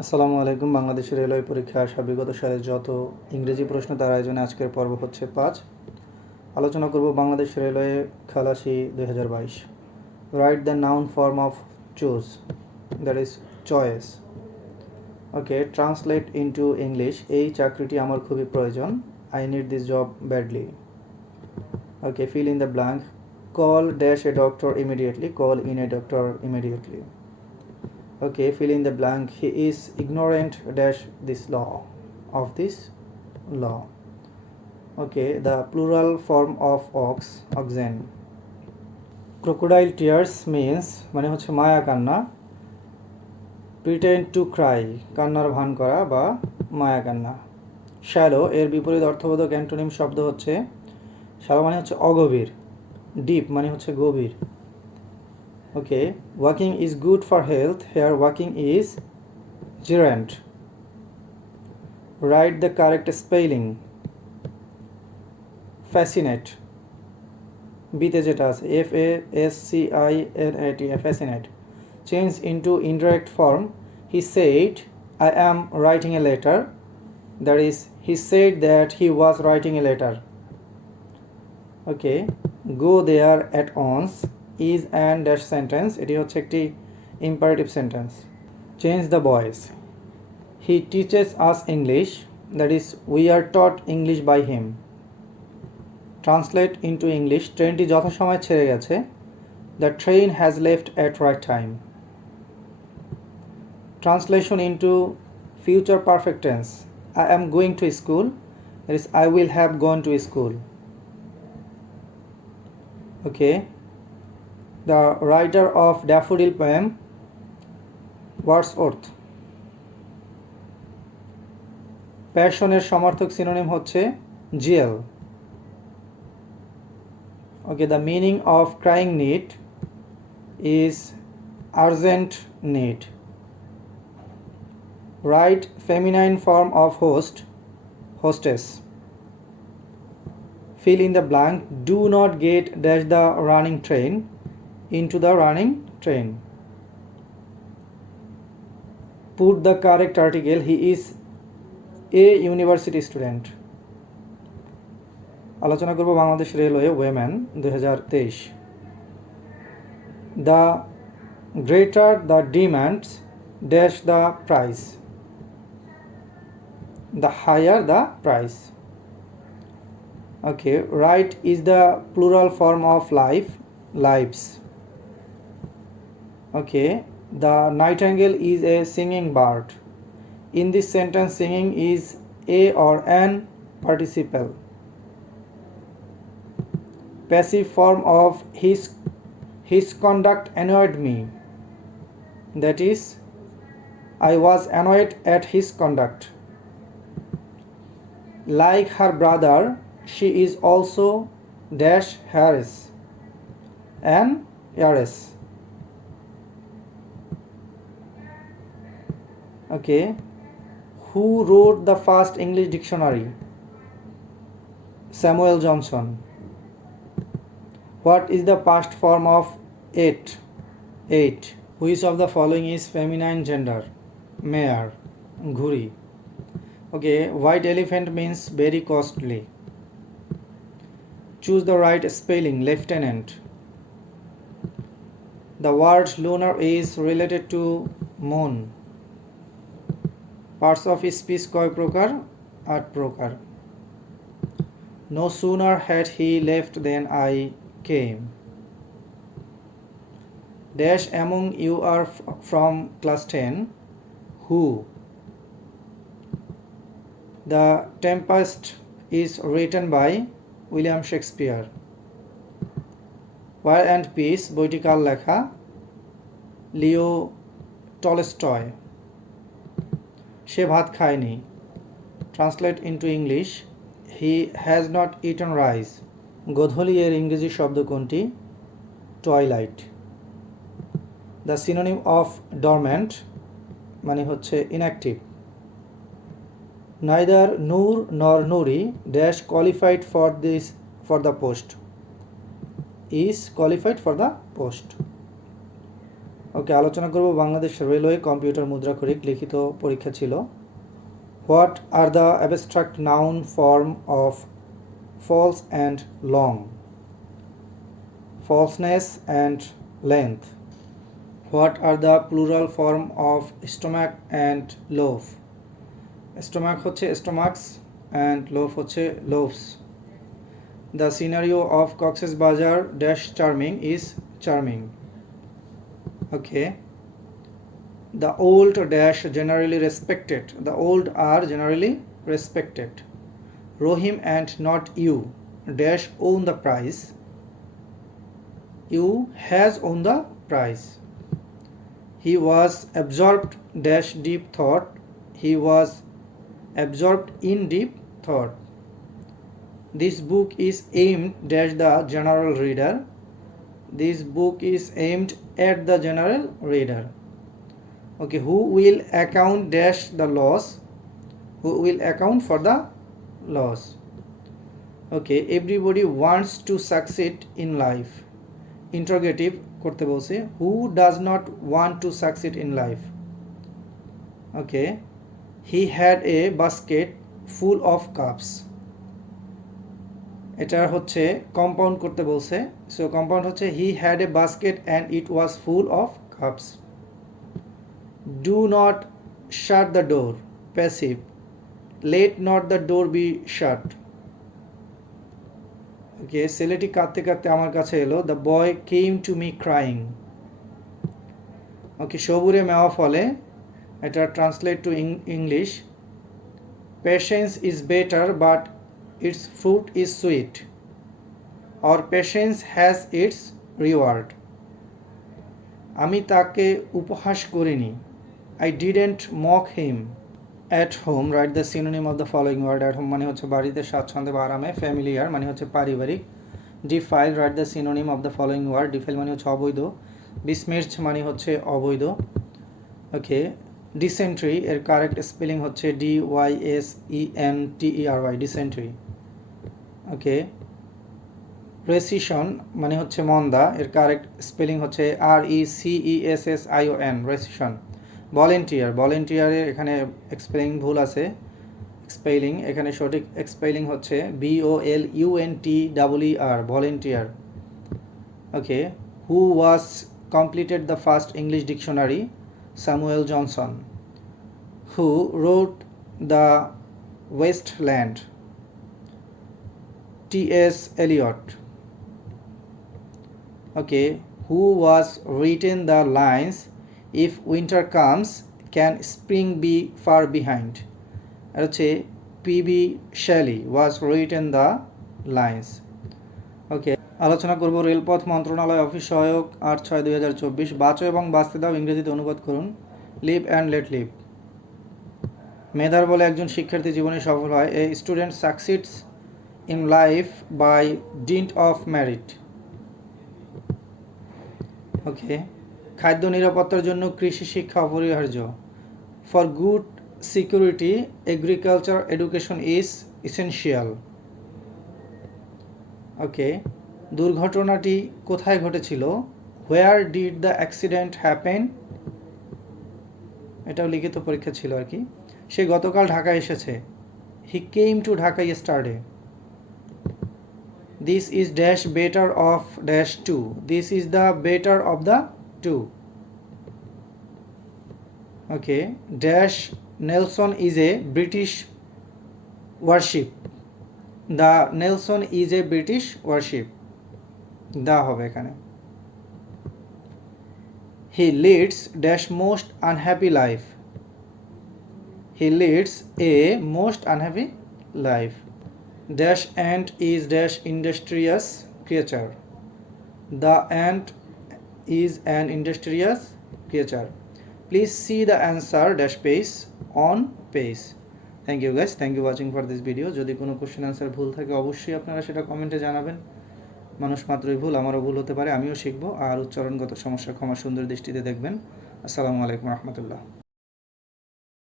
আসসালামু আলাইকুম। বাংলাদেশ রেলওয়ে পরীক্ষা আসা বিগত সালে যত ইংরেজি প্রশ্ন তার আয়োজনে আজকের পর্ব হচ্ছে 5। আলোচনা করব বাংলাদেশ রেলওয়ে খালাসি 2022। Write the noun form of choose, that is choice. Okay, translate into English. এই চাকরিটি আমার খুবই প্রয়োজন। I need this job badly. Okay, fill in the blank. Call dash a doctor immediately, call in a doctor immediately. Okay, fill in the blank. He is ignorant dash this law, of this law. Okay, the plural form of oxen. Crocodile tears means মানে হচ্ছে মায়া কান্না। Pretend to cry কান্নার ভান করা বা মায়া কান্না। Shallow এর বিপরীত অর্থবোধক অ্যান্টোনিম শব্দ হচ্ছে shallow মানে হচ্ছে অগভীর, deep মানে হচ্ছে গভীর। Okay, walking is good for health. Here walking is gerund. Write the correct spelling. Fascinate. বিতে যেটা আছে FASCINAT, fascinate. Change into indirect form. He said, I am writing a letter. That is, he said that he was writing a letter. Okay, go there at once is and dash sentence. এটি হচ্ছে একটি imperative sentence. Change the voice. He teaches us English. That is, we are taught English by him. Translate into English. ট্রেনটি যথাসময়ে ছেড়ে গেছে. The train has left at right time. Translation into future perfect tense. I am going to school. That is, I will have gone to school. Okay. The writer of Daffodil poem, Wordsworth. প্যাশনের সমার্থক সিনোনিম হচ্ছে GL. Okay, the meaning of crying need is urgent need. Write feminine form of host, hostess. Fill in the blank. Do not get dash the running train into the running train. Put the correct article. He is a university student. আলোচনা করব Bangladesh railway woman 2023। The greater the demands dash the price, the higher the price. Okay, right is the plural form of life, lives. Okay, the nightingale is a singing bird. In this sentence, singing is a or an participle. Passive form of his conduct annoyed me. That is, I was annoyed at his conduct. Like her brother, she is also dash heiress, an heiress. Okay, who wrote the first English dictionary? Samuel Johnson. What is the past form of eight? Eight. Which of the following is feminine gender? Mare, ঘুড়ি. Okay, white elephant means very costly. Choose the right spelling. Lieutenant. The word lunar is related to moon. Parts of speech কয় প্রকার? 8 প্রকার. No sooner had he left than I came. Dash among you are from class 10. Who? The Tempest is written by William Shakespeare. War and Peace বইটি কার লেখা? Leo Tolstoy. সে ভাত খায়নি। Translate into English. He has not eaten rice. গোধূলি এর ইংরেজি শব্দ কোনটি? Twilight. The synonym of dormant মানে হচ্ছে inactive. Neither Noor nor Noori dash qualified for the post. Is qualified for the post. ওকে, আলোচনা করব বাংলাদেশ রেলওয়ে কম্পিউটার মুদ্রাক্ষরিক লিখিত পরীক্ষা ছিল। What are the abstract noun form of false and long? falseness and length. What are the plural form of stomach and loaf? Stomach হচ্ছে stomachs and loaf হচ্ছে loaves. The scenario of Cox's Bazar dash charming is charming. Okay. The old dash generally respected. The old are generally respected. Rohim and not you dash own the prize. You has won the prize. He was absorbed dash deep thought. He was absorbed in deep thought. This book is aimed dash the general reader. This book is aimed at the general reader. Okay, who will account dash the loss? Who will account for the loss? Okay, everybody wants to succeed in life. Interrogative করতে বলছে, who does not want to succeed in life? Okay, he had a basket full of cups. এটা হচ্ছে কম্পাউন্ড করতে বলছে, so compound হচ্ছে he had a basket and it was full of cups. Do not shut the door. Passive, let not the door be shut. Okay, ছেলেটি কাঁদতে কাঁদতে আমার কাছে এলো। The boy came to me crying. Okay, সবুরে মেওয়া ফলে, এটা translate to English, patience is better but its fruit is sweet, or patience has its reward. আমি তাকে উপহাস করিনি। I didn't mock him. At home, write the synonym of the following word. At home মানে হচ্ছে বাড়িতে, স্বাচ্ছন্দ্যে বা আরামে। ফ্যামিলিয়ার মানে হচ্ছে পারিবারিক। Defile, write the synonym of the following word. Defile মানে হচ্ছে অবৈধ। বিসমিসড মানে হচ্ছে অবৈধ। ওকে, ডিসেন্ট্রি এর কারেক্ট স্পেলিং হচ্ছে DYSENTERY, ডিসেন্ট্রি। ওকে, রেসিশন মানে হচ্ছে মন্দা, এর কারেক্ট স্পেলিং হচ্ছে RECESSION, রেসিশন। ভলেন্টিয়ার, ভলেন্টিয়ারের এখানে স্পেলিং ভুল আছে, স্পেলিং এখানে সঠিক স্পেলিং হচ্ছে BOLUNTER, volunteer. Okay, who was completed the first English dictionary? Samuel Johnson. Who wrote the wasteland? T.S. Eliot. Okay, who was written the lines, if winter comes can spring be far behind? আর হচ্ছে P.B. Shelley was written the lines. ওকে, আলোচনা করব রেলপথ মন্ত্রণালয় অফিস সহায়ক 8/6/2024। বাঁচো এবং বাঁচতে দাও ইংরেজিতে অনুবাদ করুন। Live and let live. মেধার বলে একজন শিক্ষার্থী জীবনে সফল হয়। A student succeeds in life by dint of merit. Okay, খাদ্য নিরাপত্তার জন্য কৃষি শিক্ষা অপরিহার্য। For food security agriculture education is essential. Okay, দুর্ঘটনাটি কোথায় ঘটেছিল? Where did the accident happen? এটাও লিখিত পরীক্ষা ছিল আর কি। সে গতকাল ঢাকায় এসেছে। He came to Dhaka yesterday. This is dash better of dash 2. This is the better of the 2. Okay, dash Nelson is a British warship. The Nelson is a British warship. Da hobe ekhane. He leads dash most unhappy life. He leads a most unhappy life. Dash ant is dash industrious creature. The ant is an industrious creature. Please see the answer dash page on page. Thank you guys, thank you watching for this video. যদি কোনো question answer ভুল থাকে অবশ্যই আপনারা সেটা কমেন্টে জানাবেন। মানুষ মাত্রই ভুল, আমারও ভুল হতে পারে, আমিও শিখবো। আর উচ্চারণগত সমস্যা ক্ষমা সুন্দর দৃষ্টিতে দেখবেন। আসসালামু আলাইকুম রহমতুল্লাহ।